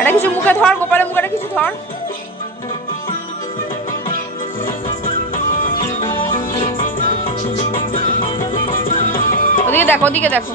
এটা কিছু মুখে ধর, গোপালের মুখে কিছু ধর। ওদিকে দেখো, ওদিকে দেখো।